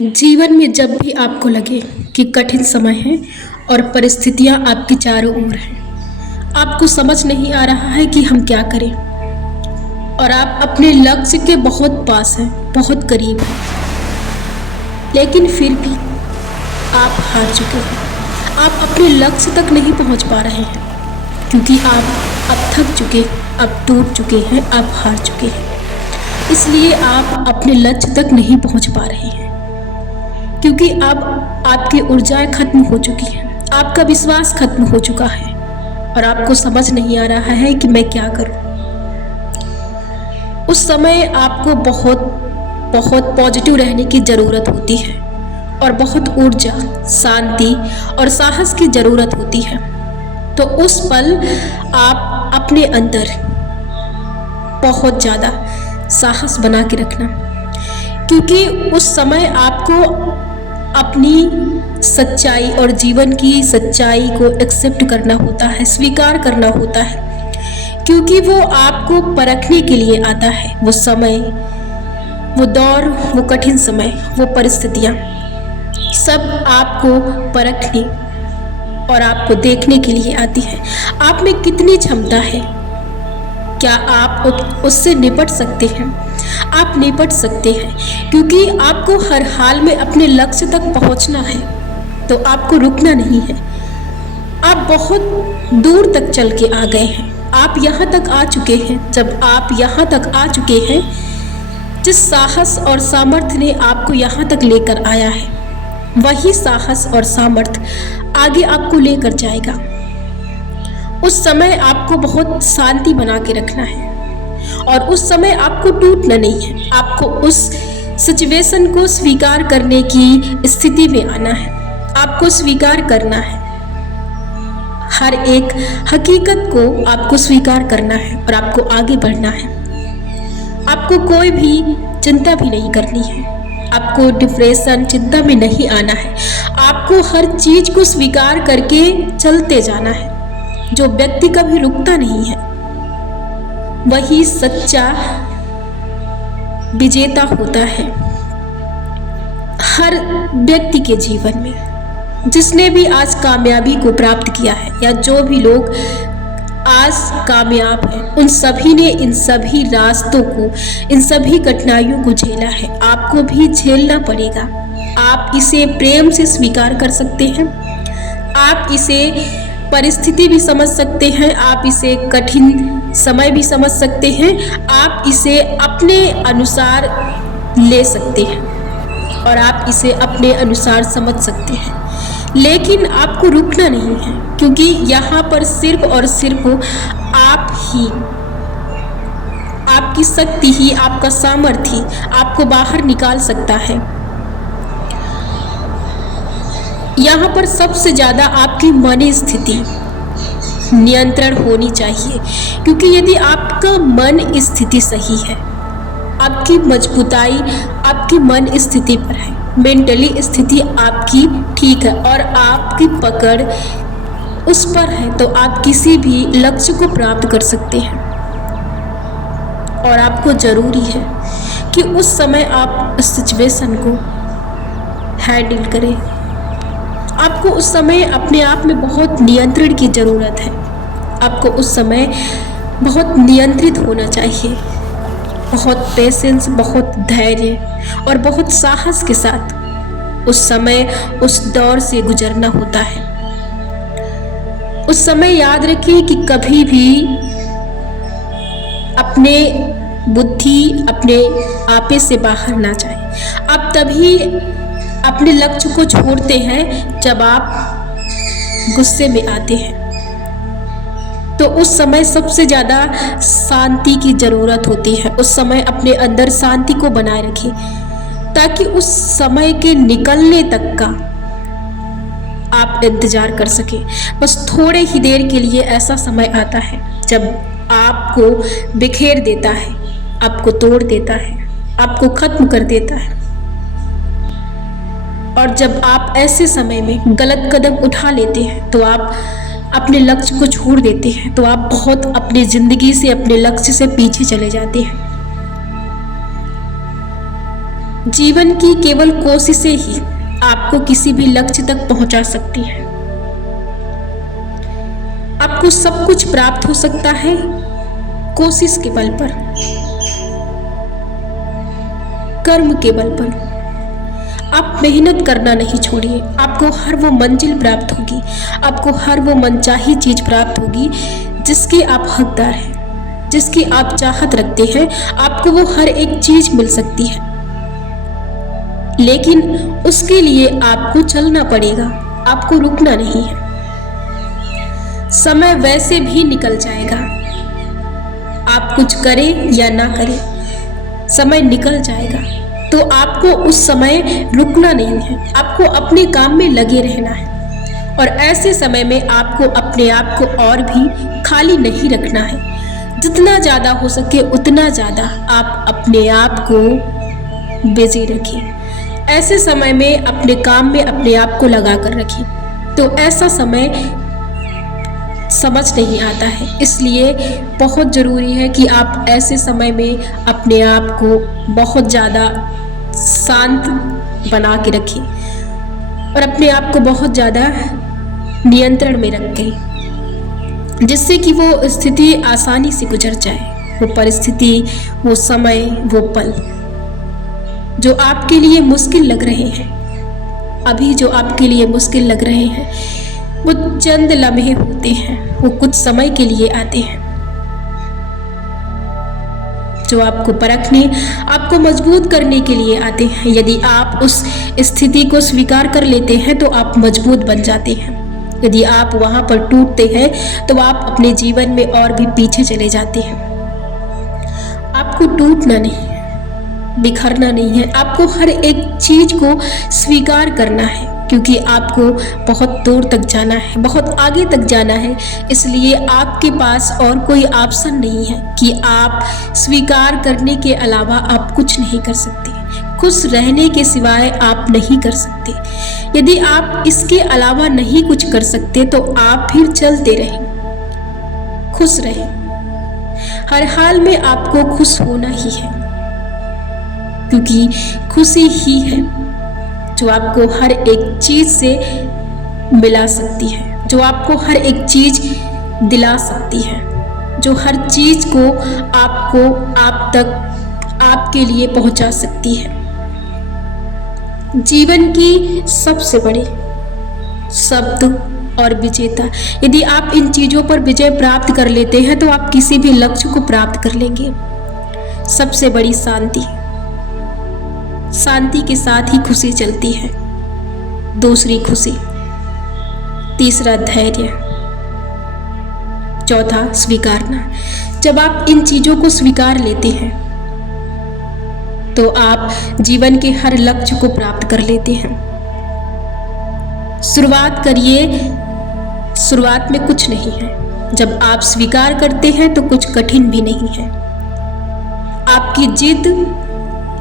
जीवन में जब भी आपको लगे कि कठिन समय है और परिस्थितियां आपके चारों ओर हैं, आपको समझ नहीं आ रहा है कि हम क्या करें और आप अपने लक्ष्य के बहुत पास हैं, बहुत करीब हैं, लेकिन फिर भी आप हार चुके हैं। आप अपने लक्ष्य तक नहीं पहुंच पा रहे हैं क्योंकि आप अब थक चुके, अब टूट चुके हैं, अब हार चुके हैं। इसलिए आप अपने लक्ष्य तक नहीं पहुंच पा रहे हैं क्योंकि अब आपकी ऊर्जाएं खत्म हो चुकी हैं, आपका विश्वास खत्म हो चुका है और आपको समझ नहीं आ रहा है कि मैं क्या करूं। उस समय आपको बहुत बहुत पॉजिटिव रहने की ज़रूरत होती है और बहुत ऊर्जा, शांति और साहस की ज़रूरत होती है। तो उस पल आप अपने अंदर बहुत ज़्यादा साहस बना के रखना, क्योंकि उस समय आपको अपनी सच्चाई और जीवन की सच्चाई को एक्सेप्ट करना होता है, स्वीकार करना होता है, क्योंकि वो आपको परखने के लिए आता है। वो समय, वो दौर, वो कठिन समय, वो परिस्थितियाँ सब आपको परखने और आपको देखने के लिए आती है। आप में कितनी क्षमता है, क्या आप उससे निपट सकते हैं? आप निपट सकते हैं क्योंकि आपको हर हाल में अपने लक्ष्य तक पहुंचना है, तो आपको रुकना नहीं है। आप बहुत दूर तक चल के आ गए हैं, आप यहाँ तक आ चुके हैं। जब आप यहाँ तक आ चुके हैं, जिस साहस और सामर्थ्य ने आपको यहाँ तक लेकर आया है, वही साहस और सामर्थ्य आगे आपको लेकर जाएगा। उस समय आपको बहुत शांति बना के रखना है और उस समय आपको टूटना नहीं है। आपको उस सिचुएशन को स्वीकार करने की स्थिति में आना है, आपको स्वीकार करना है। हर एक हकीकत को आपको स्वीकार करना है और आपको आगे बढ़ना है। आपको कोई भी चिंता भी नहीं करनी है, आपको डिप्रेशन, चिंता में नहीं आना है। आपको हर चीज को स्वीकार करके चलते जाना है। जो व्यक्ति कभी रुकता नहीं है, वही सच्चा विजेता होता है। हर व्यक्ति के जीवन में जिसने भी आज कामयाबी को प्राप्त किया है या जो भी लोग आज कामयाब हैं, उन सभी ने इन सभी रास्तों को, इन सभी कठिनाइयों को झेला है। आपको भी झेलना पड़ेगा। आप इसे प्रेम से स्वीकार कर सकते हैं, आप इसे परिस्थिति भी समझ सकते हैं, आप इसे कठिन समय भी समझ सकते हैं, आप इसे अपने अनुसार ले सकते हैं और आप इसे अपने अनुसार समझ सकते हैं। लेकिन आपको रुकना नहीं है, क्योंकि यहाँ पर सिर्फ और सिर्फ आप ही, आपकी शक्ति ही, आपका सामर्थ्य आपको बाहर निकाल सकता है। यहाँ पर सबसे ज़्यादा आपकी मन स्थिति नियंत्रण होनी चाहिए, क्योंकि यदि आपका मन स्थिति सही है, आपकी मजबूताई आपकी मन स्थिति पर है, मेंटली स्थिति आपकी ठीक है और आपकी पकड़ उस पर है, तो आप किसी भी लक्ष्य को प्राप्त कर सकते हैं। और आपको ज़रूरी है कि उस समय आप इस सिचुएशन को हैंडल करें। आपको उस समय अपने आप में बहुत नियंत्रण की ज़रूरत है। आपको उस समय बहुत नियंत्रित होना चाहिए, बहुत पेशेंस, बहुत धैर्य और बहुत साहस के साथ उस समय, उस दौर से गुजरना होता है। उस समय याद रखिए कि कभी भी अपने बुद्धि, अपने आपे से बाहर ना जाए। आप तभी अपने लक्ष्य को छोड़ते हैं जब आप गुस्से में आते हैं, तो उस समय सबसे ज़्यादा शांति की ज़रूरत होती है। उस समय अपने अंदर शांति को बनाए रखिए ताकि उस समय के निकलने तक का आप इंतज़ार कर सकें। बस थोड़े ही देर के लिए ऐसा समय आता है जब आपको बिखेर देता है, आपको तोड़ देता है, आपको ख़त्म कर देता है। और जब आप ऐसे समय में गलत कदम उठा लेते हैं तो आप अपने लक्ष्य को छोड़ देते हैं, तो आप बहुत अपनी ज़िंदगी से, अपने लक्ष्य से पीछे चले जाते हैं। जीवन की केवल कोशिशें ही आपको किसी भी लक्ष्य तक पहुंचा सकती हैं। आपको सब कुछ प्राप्त हो सकता है कोशिश के बल पर, कर्म के बल पर। आप मेहनत करना नहीं छोड़िए, आपको हर वो मंजिल प्राप्त होगी, आपको हर वो मनचाही चीज प्राप्त होगी जिसके आप हकदार हैं, जिसकी आप चाहत रखते हैं। आपको वो हर एक चीज मिल सकती है, लेकिन उसके लिए आपको चलना पड़ेगा, आपको रुकना नहीं है। समय वैसे भी निकल जाएगा, आप कुछ करें या ना करें, समय निकल जाएगा। तो आपको उस समय रुकना नहीं है, आपको अपने काम में लगे रहना है। और ऐसे समय में आपको अपने आप को और भी खाली नहीं रखना है। जितना ज़्यादा हो सके उतना ज़्यादा आप अपने आप को बिजी रखिए। ऐसे समय में अपने काम में अपने आप को लगा कर रखिए। तो ऐसा समय समझ नहीं आता है, इसलिए बहुत ज़रूरी है कि आप ऐसे समय में अपने आप को बहुत ज़्यादा शांत बना के रखिए और अपने आप को बहुत ज़्यादा नियंत्रण में रखें, जिससे कि वो स्थिति आसानी से गुजर जाए। वो परिस्थिति, वो समय, वो पल जो आपके लिए मुश्किल लग रहे हैं, अभी जो आपके लिए मुश्किल लग रहे हैं, वो चंद लम्हे होते हैं, वो कुछ समय के लिए आते हैं, जो आपको परखने, आपको मजबूत करने के लिए आते हैं। यदि आप उस स्थिति को स्वीकार कर लेते हैं तो आप मजबूत बन जाते हैं। यदि आप वहां पर टूटते हैं तो आप अपने जीवन में और भी पीछे चले जाते हैं। आपको टूटना नहीं है, बिखरना नहीं है, आपको हर एक चीज को स्वीकार करना है, क्योंकि आपको बहुत दूर तक जाना है, बहुत आगे तक जाना है। इसलिए आपके पास और कोई ऑप्शन नहीं है कि आप स्वीकार करने के अलावा आप कुछ नहीं कर सकते। खुश रहने के सिवाय आप नहीं कर सकते। यदि आप इसके अलावा नहीं कुछ कर सकते तो आप फिर चलते रहें, खुश रहें। हर हाल में आपको खुश होना ही है, क्योंकि खुशी ही है जो आपको हर एक चीज से मिला सकती है, जो आपको हर एक चीज दिला सकती है, जो हर चीज को आपको आप तक आपके लिए पहुंचा सकती है। जीवन की सबसे बड़ी शब्द और विजेता, यदि आप इन चीजों पर विजय प्राप्त कर लेते हैं तो आप किसी भी लक्ष्य को प्राप्त कर लेंगे। सबसे बड़ी शांति, शांति के साथ ही खुशी चलती है। दूसरी खुशी, तीसरा धैर्य, चौथा स्वीकारना। जब आप इन चीजों को स्वीकार लेते हैं तो आप जीवन के हर लक्ष्य को प्राप्त कर लेते हैं। शुरुआत करिए, शुरुआत में कुछ नहीं है। जब आप स्वीकार करते हैं तो कुछ कठिन भी नहीं है। आपकी जिद,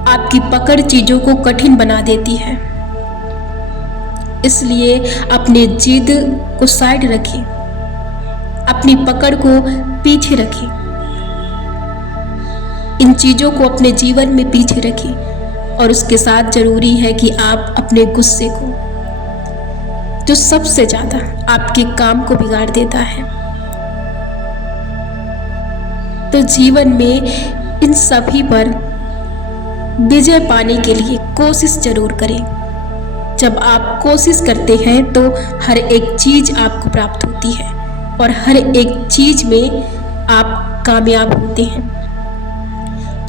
आपकी पकड़ चीजों को कठिन बना देती है। इसलिए अपने जिद को साइड रखें, अपनी पकड़ को पीछे रखें, इन चीजों को अपने जीवन में पीछे रखें। और उसके साथ जरूरी है कि आप अपने गुस्से को, जो सबसे ज्यादा आपके काम को बिगाड़ देता है, तो जीवन में इन सभी पर विजय पाने के लिए कोशिश जरूर करें। जब आप कोशिश करते हैं तो हर एक चीज आपको प्राप्त होती है और हर एक चीज में आप कामयाब होते हैं।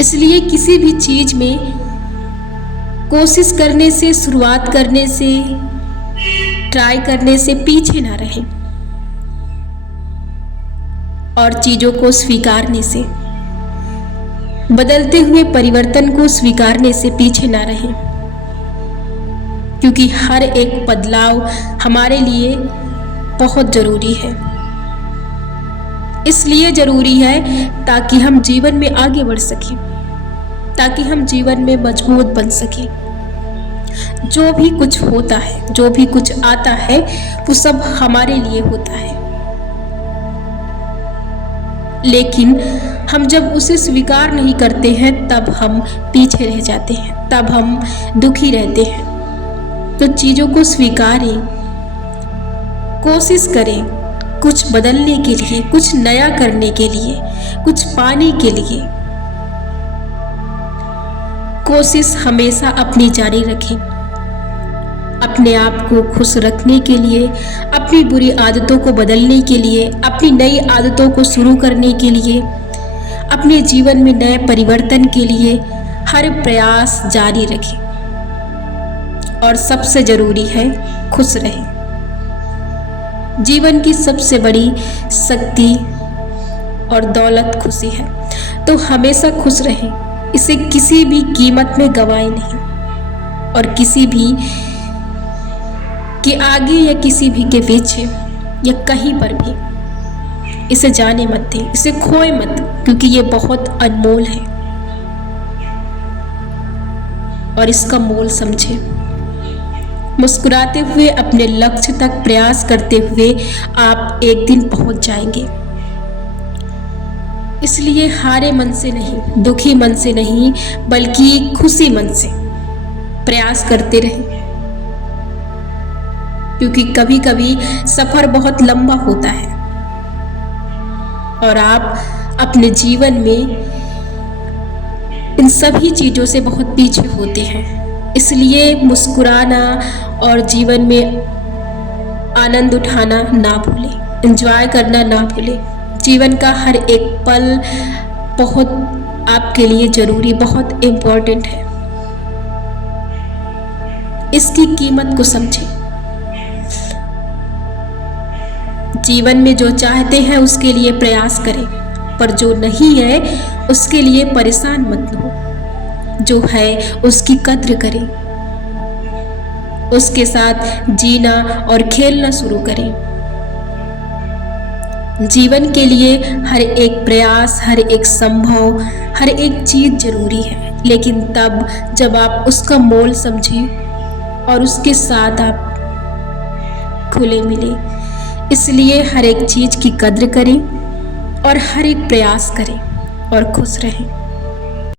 इसलिए किसी भी चीज में कोशिश करने से, शुरुआत करने से, ट्राई करने से पीछे ना रहें और चीजों को स्वीकारने से, बदलते हुए परिवर्तन को स्वीकारने से पीछे ना रहें, क्योंकि हर एक बदलाव हमारे लिए बहुत जरूरी है। इसलिए जरूरी है ताकि हम जीवन में आगे बढ़ सकें, ताकि हम जीवन में मजबूत बन सकें। जो भी कुछ होता है, जो भी कुछ आता है, वो सब हमारे लिए होता है, लेकिन हम जब उसे स्वीकार नहीं करते हैं तब हम पीछे रह जाते हैं, तब हम दुखी रहते हैं। तो चीज़ों को स्वीकारें, कोशिश करें कुछ बदलने के लिए, कुछ नया करने के लिए, कुछ पाने के लिए। कोशिश हमेशा अपनी जारी रखें, अपने आप को खुश रखने के लिए, अपनी बुरी आदतों को बदलने के लिए, अपनी नई आदतों को शुरू करने के लिए, अपने जीवन में नए परिवर्तन के लिए हर प्रयास जारी रखें। और सबसे जरूरी है खुश रहें। जीवन की सबसे बड़ी शक्ति और दौलत खुशी है, तो हमेशा खुश रहें। इसे किसी भी कीमत में गंवाएं नहीं, और किसी भी के आगे या किसी भी के पीछे या कहीं पर भी इसे जाने मत दें, इसे खोए मत, क्योंकि ये बहुत अनमोल है। और इसका मोल समझें। मुस्कुराते हुए अपने लक्ष्य तक प्रयास करते हुए आप एक दिन पहुंच जाएंगे। इसलिए हारे मन से नहीं, दुखी मन से नहीं, बल्कि खुशी मन से प्रयास करते रहें, क्योंकि कभी कभी सफर बहुत लंबा होता है और आप अपने जीवन में इन सभी चीज़ों से बहुत पीछे होते हैं। इसलिए मुस्कुराना और जीवन में आनंद उठाना ना भूलें, एंजॉय करना ना भूलें। जीवन का हर एक पल बहुत आपके लिए ज़रूरी, बहुत इम्पोर्टेंट है। इसकी कीमत को समझें। जीवन में जो चाहते हैं उसके लिए प्रयास करें, पर जो नहीं है उसके लिए परेशान मत हो। जो है उसकी कद्र करें, उसके साथ जीना और खेलना शुरू करें। जीवन के लिए हर एक प्रयास, हर एक संभव, हर एक चीज जरूरी है, लेकिन तब जब आप उसका मोल समझें और उसके साथ आप खुले मिले। इसलिए हर एक चीज की कद्र करें और हर एक प्रयास करें और खुश रहें।